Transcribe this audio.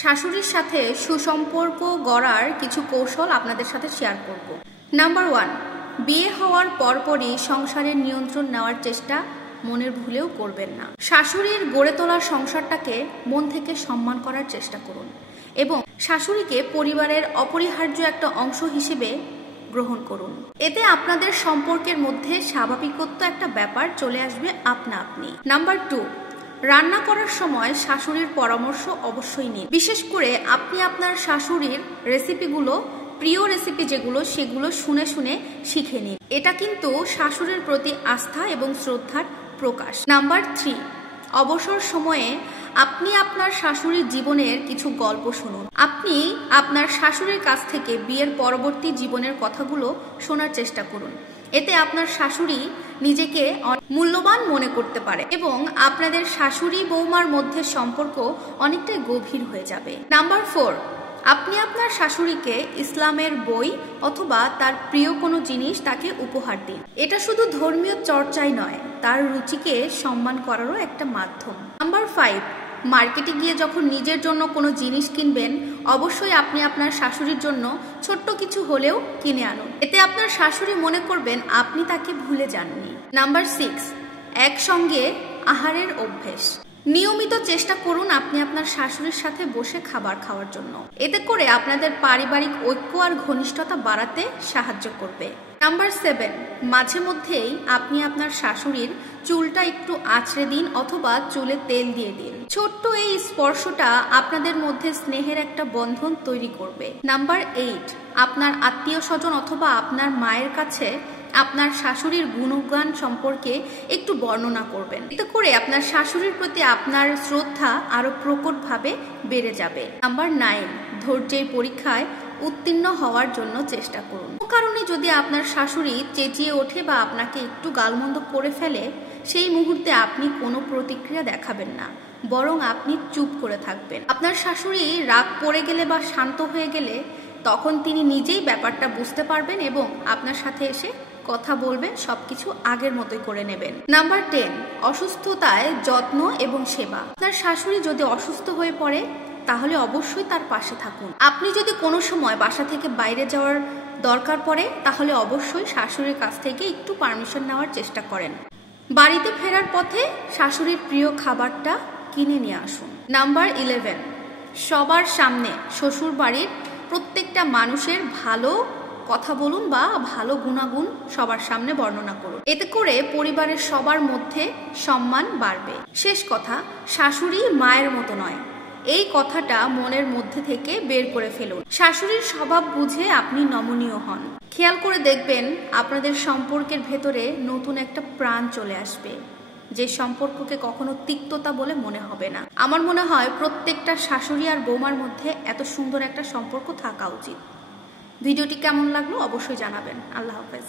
শাশুড়ির সাথে সুসম্পর্ক গড়ার কিছু কৌশল আপনাদের সাথে শেয়ার করব। নাম্বার 1, বিয়ে হওয়ার পরপরই সংসারের নিয়ন্ত্রণ নেওয়ার চেষ্টা মনের ভুলেও করবেন না। শাশুড়ির গড়ে তোলার সংসারটাকে মন থেকে সম্মান করার চেষ্টা করুন এবং শাশুড়িকে পরিবারের অপরিহার্য একটা অংশ হিসেবে গ্রহণ করুন। এতে আপনাদের সম্পর্কের মধ্যে স্বাভাবিকত্ব একটা ব্যাপার চলে আসবে আপনা আপনি। নাম্বার 2, রান্না করার সময় শাশুড়ির পরামর্শ অবশ্যই নিন। বিশেষ করে আপনি আপনার শাশুড়ির রেসিপিগুলো, প্রিয় রেসিপি যেগুলো, সেগুলো শুনে শুনে শিখে নিন। এটা কিন্তু শাশুড়ির প্রতি আস্থা এবং শ্রদ্ধার প্রকাশ। নাম্বার 3, অবসর সময়ে আপনি আপনার শাশুড়ির জীবনের কিছু গল্প শুনুন। আপনি আপনার শাশুড়ির কাছ থেকে বিয়ের পরবর্তী জীবনের কথাগুলো শোনার চেষ্টা করুন। এতে আপনার শাশুড়ি নিজেকে মূল্যবান মনে করতে পারে এবং আপনাদের শাশুড়ি বৌমার মধ্যে সম্পর্ক অনেকটাই গভীর হয়ে যাবে। নাম্বার 4, আপনি আপনার শাশুড়িকে ইসলামের বই অথবা তার প্রিয় কোনো জিনিস তাকে উপহার দিন। এটা শুধু ধর্মীয় চর্চাই নয়, তার রুচিকে সম্মান করারও একটা মাধ্যম। নাম্বার 5, মার্কেটে গিয়ে যখন নিজের জন্য কোনো জিনিস কিনবেন, অবশ্যই আপনি আপনার শাশুড়ির জন্য ছোট্ট কিছু হলেও কিনে আনুন। এতে আপনার শাশুড়ি মনে করবেন আপনি তাকে ভুলে যাননি। নাম্বার 6, একসঙ্গে আহারের অভ্যেস। নিয়মিত চেষ্টা করুন আপনি আপনার শাশুড়ির সাথে বসে খাবার খাওয়ার জন্য। এতে করে আপনাদের পারিবারিক ঐক্য আর ঘনিষ্ঠতা বাড়াতে সাহায্য করবে। নাম্বার 7, মাঝে মধ্যেই আপনি আপনার শাশুড়ির চুলটা একটু আঁচড়ে দিন অথবা চুলে তেল দিয়ে দিন। ছোট্ট এই স্পর্শটা আপনাদের মধ্যে স্নেহের একটা বন্ধন তৈরি করবে। নাম্বার 8, আপনার আত্মীয় স্বজন অথবা আপনার মায়ের কাছে আপনার শাশুড়ির গুণগান সম্পর্কে একটু বর্ণনা করবেন। এতে করে আপনার শাশুড়ির প্রতি আপনার শ্রদ্ধা আরো প্রকটভাবে বেড়ে যাবে। নাম্বার 9, ধৈর্যের পরীক্ষায় উত্তীর্ণ হওয়ার জন্য চেষ্টা করুন। কোনো কারণে যদি আপনার শাশুড়ি চেঁচিয়ে ওঠে বা আপনাকে একটু গালমন্দ করে ফেলে, সেই মুহূর্তে আপনি কোনো প্রতিক্রিয়া দেখাবেন না, বরং আপনি চুপ করে থাকবেন। আপনার শাশুড়ি রাগ পড়ে গেলে বা শান্ত হয়ে গেলে তখন তিনি নিজেই ব্যাপারটা বুঝতে পারবেন এবং আপনার সাথে এসে কথা বলবেন, সবকিছু আগের মতোই করে নেবেন। নাম্বার 10, অসুস্থতায় যত্ন এবং সেবা। আপনার শাশুড়ি যদি অসুস্থ হয়ে পড়ে তাহলে অবশ্যই তার পাশে থাকুন। আপনি যদি কোনো সময় বাসা থেকে বাইরে যাওয়ার দরকার পড়ে তাহলে অবশ্যই শাশুড়ির কাছ থেকে একটু পারমিশন নেওয়ার চেষ্টা করেন। বাড়িতে ফেরার পথে শাশুড়ির প্রিয় খাবারটা কিনে নিয়ে আসুন। নাম্বার 11, সবার সামনে শ্বশুর বাড়ির প্রত্যেকটা মানুষের ভালো কথা বলুন বা ভালো গুণাগুণ সবার সামনে বর্ণনা করুন। এতে করে পরিবারের সবার মধ্যে সম্মান বাড়বে। শেষ কথা, শাশুড়ি মায়ের মতো নয়, এই কথাটা মনের মধ্যে থেকে বের করে ফেলুন। শাশুড়ির স্বভাব বুঝে আপনি নমনীয় হন। খেয়াল করে দেখবেন আপনাদের সম্পর্কের ভেতরে নতুন একটা প্রাণ চলে আসবে, যে সম্পর্ককে কখনো তিক্ততা বলে মনে হবে না। আমার মনে হয় প্রত্যেকটা শাশুড়ি আর বৌমার মধ্যে এত সুন্দর একটা সম্পর্ক থাকা উচিত। ভিডিওটি কেমন লাগলো অবশ্যই জানাবেন। আল্লাহ হাফেজ।